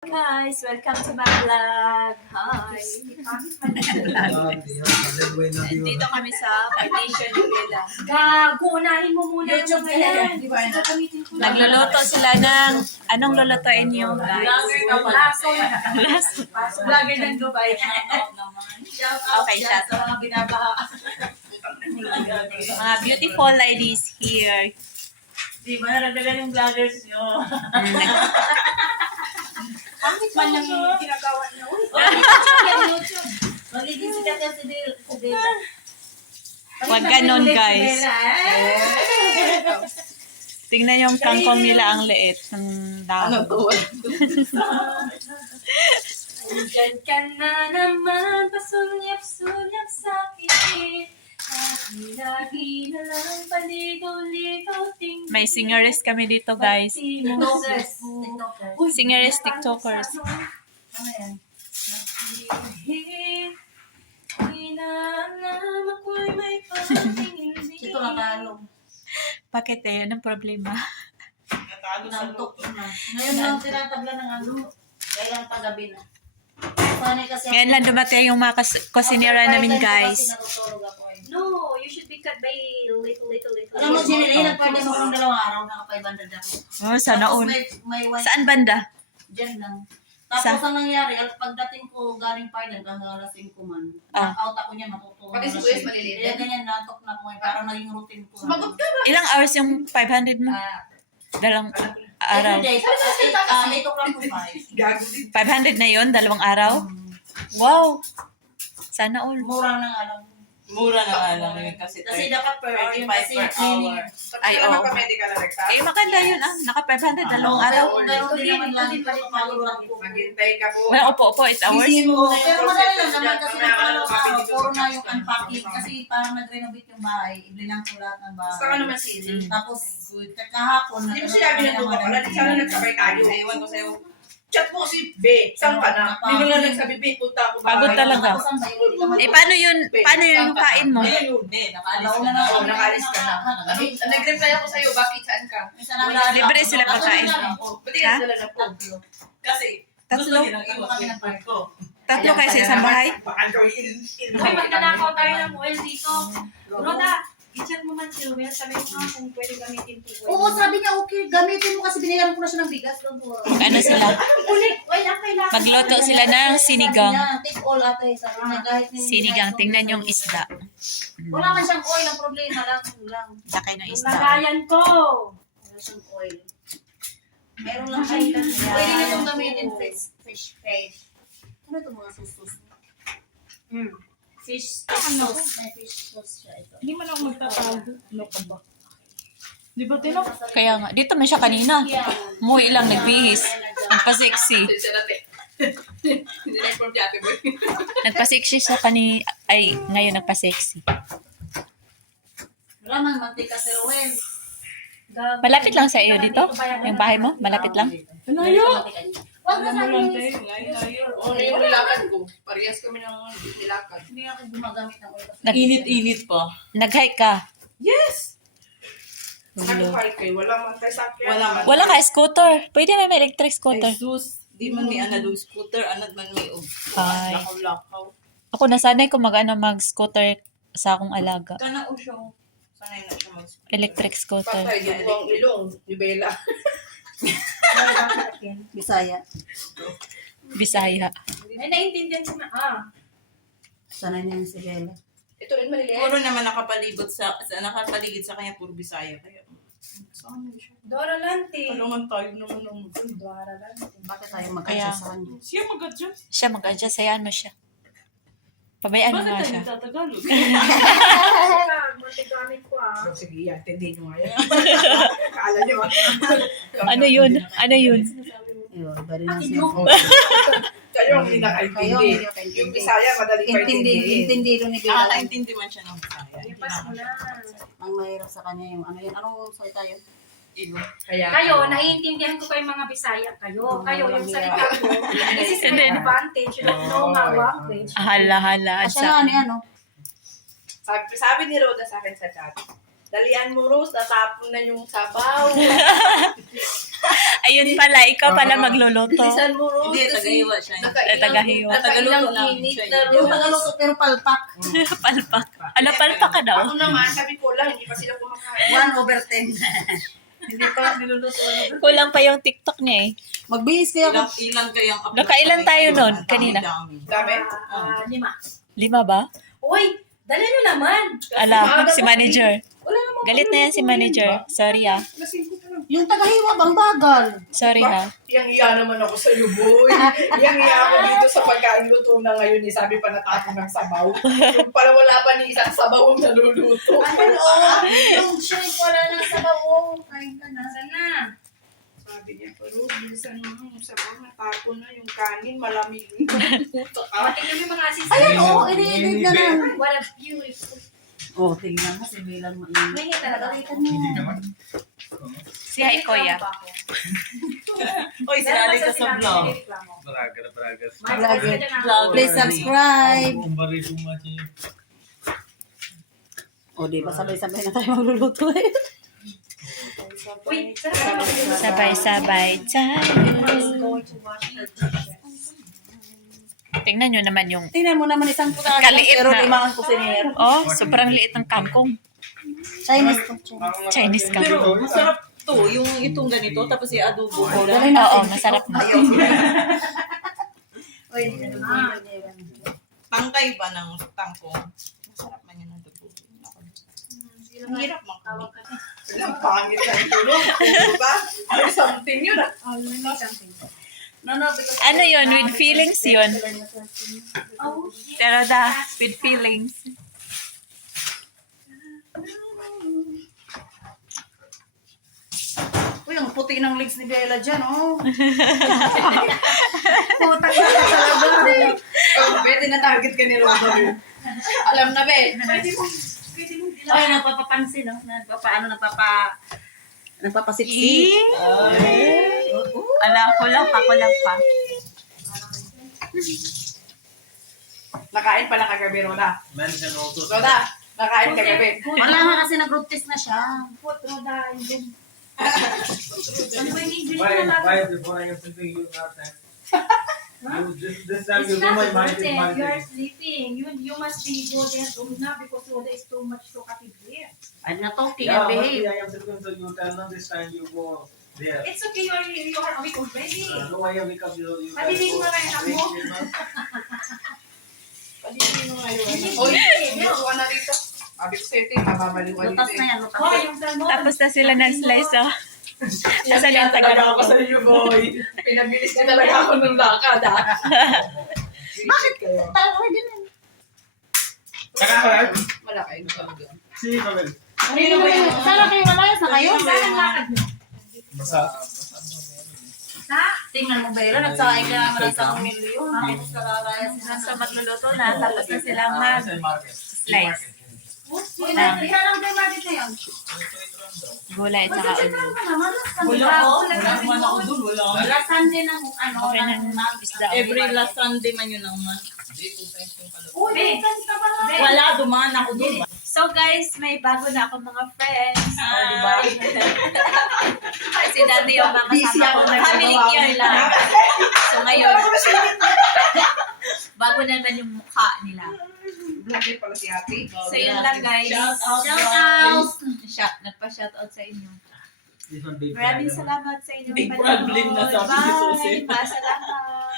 Guys, welcome to my vlog. Hi. Dito kami sa partition ni Bella. Gago, unahin mo muna yung mga yan. Nagluluto sila ng, anong lulutuin niyo? Laso. Vlogger ng Dubai. Okay, shout out. Mga binabaha. Mga beautiful ladies here. Di ba naragdagan yung vloggers nyo? Pangit man lang yung ginagawa nyo. Magiging sikat yan si Bella. Huwag ganun, guys. Tingnan yung kangkong nila, ang liit. Ang dami. Diyan ka na naman, pasulyap-sulyap sa akin. Lagi na lang paligaw-ligaw tingin. May singeres kami dito, guys. TikTokers. Singeres, TikTokers. Ano yan? Hinaalam ako'y may pangingin. Ito nakalong. Bakit eh? Anong problema? Nantok na. Ngayon lang tinatabla ng ano. Kailang paggabi na. Sanay kasi Ngayon lang dumating yung mga kusinera namin, guys. No, you should be cut by little. Alam mo, sinilay nagpwede mo kung 2 araw, naka-500 ako. Oh, sana all. May wife Saan banda? dyan lang. Tapos ang nangyari, pagdating ko galing Pardon, hanggang alas 5 man. Knock-out ako niya, matutuwa. Pati si Kuya maliliit. Kaya ganyan, natok na ko. Parang naging routine ko. Sumagot ka ba? Ilang hours yung 500 mo? Dalang araw. Every day, 8 o'clock to 5. Gago din. 500 na yon, 2 araw? Wow! Sana all. Mura nang alam. Mura na nga lang yun kasi Kasi dapat per hour yun 35 kasi per cleaning. hour. Ay, Ay, oo. Magka-medical alert ka? Eh, maganda yun Naka 500, 2 araw. Kung gano'n din naman lang, pagpapalulak ko. Maghintay ka po. Well, upo, 8 hours. Sisihin mo. Pero madali lang naman kasi napalong araw. Puro na yung unpacking. Kasi parang nag-renovate yung bahay. Iblinang ko lahat ng Basta ka bahay. naman sili. Tapos, kahapon, Hindi mo sinabi na tuka pala. Di sana nagsabay tayo. Ewan ko sa'yo. Chat mo si B. Saan ka na? Hindi mo na nagsabi B. Punta ako. Pagod talaga. Tapos ang bayo, hindi naman. Eh, paano yung kain mo? Hindi, hindi. Nakaalis Alauna ka na na. Oo, nakaalis ka na. Nag-reply ako sa'yo. Bakit? Saan ka? Libre sila pagkain. Ba't ka nagdala ng phone? Kasi, gusto Tatlo? nilang iwan yung phone ko. Tatlo kayo sa isang bahay? Baka daw Hoy, magnanakaw tayo ng oil dito. Roda, i-chat mo man si Romel. Sabi mo nga kung pwede gamitin ito. Oo, sabi niya, okay, gamitin mo kasi binayaran ko na siya ng bigas. Ano sila? Ulit, wait, ang kailangan. Magluto sila ng sinigang. Take all ate, sabi niya, kahit na hindi Sinigang, tayo- tingnan yung isda. Wala man siyang oil, ang problema lang. Laki ng Yung isda. lagayan ko. Wala siyang oil. Meron lang siya. Pwede na itong gamitin fish. Ano itong mga sauce? Fish. May fish sauce siya ito. Hindi man ako magtatago. Ano ka ba? Di ba tinok? Kaya nga, dito man siya kanina. Muy lang nagbihis. Ang pa-sexy. Sila natin. Hindi na-inform si Ate Boy. Nagpa-sexy siya ay, ngayon nagpa-sexy. Wala man, mantika si Rowel. Malapit lang sa iyo dito? Yung bahay mo? Malapit lang? Layo. Wag na sabi mo. Oo, na yung nilakan ko. Parehas kami ng nilakan. Hindi ako gumagamit ng oil. Init-init pa. Nag-hike ka? Yes! Ano kahit kayo? Wala man tayo sa akin. Wala man. Wala ka scooter. Pwede may electric scooter. Ay, sus. Di man may anadong scooter. Anad man may Ay. lakaw-lakaw. Ako nasanay ko mag-scooter sa akong alaga. Kana o siya. Sanay na siya mag-scooter. Electric scooter. Patay, yung buwang ilong ni Bella. Bisaya. Bisaya. Ay, naintindihan ko na. Sanay na yun si Bella. Ito rin maliliit. Puro naman nakapaligid sa kanya, puro Bisaya. Kaya, saan siya? Dora Lante. Ano man tayo naman ang Dora Lante. Bakit tayo Kaya- magkasya sa kanya? siya mag-adjust. Siya mag-adjust. Hayaan mo siya. Pabayaan mo nga siya. Tagalog? Matigamit ko Sige, yan. Tindihin nyo nga yan. Kaala nyo. Ano yun? Ano yun? Ayun, bari na siya. Kayo ang hindi Kayo, nakaintindi. hindi kayo Yung Bisaya, madali pa intindihin. Intindi ni Bella. Nakakaintindi man siya ng Bisaya. Ipas mo na. Ang mahirap sa kanya yung ano yun. Anong salita yun? Kaya, Kayo, naiintindihan ko kayo mga Bisaya kayo. Kayo, yung salita ko. This is And my then- advantage. You don't know my language. Hala. Asya nga ni ano? Sabi ni Roda sa akin sa chat, Dalian mo, Rose. Natapon na yung sabaw. Ayun pala, ikaw pala magluluto. Bilisan mo, Rose. Hindi, tagahiwa siya. Tagahiwa. Tagaluto lang init siya. na, Yung Rose. tagaluto pero palpak. Palpak. Ano, palpak ka daw? Ako naman, sabi ko lang, hindi pa sila kumakain. 1/10. Hindi pa lang niluluto. Kulang pa yung TikTok niya eh. Magbihis kayo. Ilang kayang upload? Nakailan tayo nun, kanina? Dami? 5. 5 ba? Uy, dali nyo naman. Ala, si manager. Wala namang Galit na yan si manager. Sorry ah. lasing ko pa lang. Yung tagahiwa bang bagal. Sorry ha. Iyang-iya naman ako sa iyo, boy. Iyang-iya ako dito sa pagkain luto na ngayon. Eh. Sabi pa natapon ng sabaw. Yung pala wala pa ni isang sabaw ang naluluto. Yung shrimp wala ng sabaw. Kain ka na. Sana. Sabi niya, pero bilisan mo yung sabaw. Natapon na yung kanin. Malamig. Puta ka. Tingnan mo yung mga assistant. Ayan, oo. Ini-edit na lang. What a beautiful. Oh, tingnan mo. Si Bilang mainit. May talaga. Si Hay Kuya. Uy, sinali ka sa vlog. Please subscribe. Kumbari pumachi. O, di ba sabay-sabay na tayo magluluto eh. Uy, sarap. Sabay-sabay tayo. Tingnan nyo naman yung... Tingnan mo naman isang putahe. Kaliit Pero na. 5 ang kusinero. Oh, sobrang liit ng kangkong. Chinese to. Chinese Pero kangkong. masarap to, yung itong ganito, tapos i-adobo mo. Dali na. Oo, masarap na. Uy, Tangkay ba ng tangkong? Masarap man yan adobo. Ang hirap makawag ka. Ang pangit na ito, no? Diba? May something yun, ah. No, because... Ano yun? With feelings yun. Pero with feelings. Uy, ang puti ng legs ni Bella dyan, oh. Putang na talaga. Pwede na target ka ni Rodo. Alam na, be. Ay, nagpapapansin, no? Nagpapasipsip. Ala, kulang pa. Nakain pa na kagabi, Roda. Mention also. Roda, nakain kagabi. Wala nga kasi nag-road test na siya. Why before I am thinking you not time? This time you do my mind is You are mind. sleeping. You must be go there now because Roda is too much talkative there. I'm not talking, Yeah, I but behave. I am thinking so you tell them this time you go there. It's okay. You are awake already. No, I wake up you. Paliling mo na yung anak mo. Oy, dito ka na rito. Sabi ko sa'yo, Ting, mababaliw ka Lutas dito. na yan, lutas. Oh, yung salmon. Tapos na sila ng slice, oh. Asan yung Talaga ako taga sa iyo, boy. Pinabilis niya talaga ako ng lakad, ha? Bakit kayo? Tayo din yan. Malaki yung talaga. See, Pavel. Sana kayo malayas na kayo. Saan ang lakad mo? Basa. Ha? Tingnan mo, Bella, nagsaing ka naman ng 1 milyon. Tapos kakalayas na. So, magluluto na. Tapos na sila mag-slice. Uy, ilan ang day market na yun? Gulay at saka onion. Wala ako. Wala naman ako dun. Wala ako. Last Sunday ng ano, Okay ng ng isda. Every last Sunday man yun ang month. Uy, thanks ka pala. Wala, dumaan ako dun. So guys, may bago na ako mga friends. O, diba? Si dati yung mga kasama ko. Family care lang. So ngayon, bago naman yung mukha nila. Vlogger pala si ate. So yun lang guys. Shout out, Shout, nagpa-shoutout sa inyo. This one big. Maraming salamat sa inyo. Big problem na sabi ni Susie. Bye! Salamat!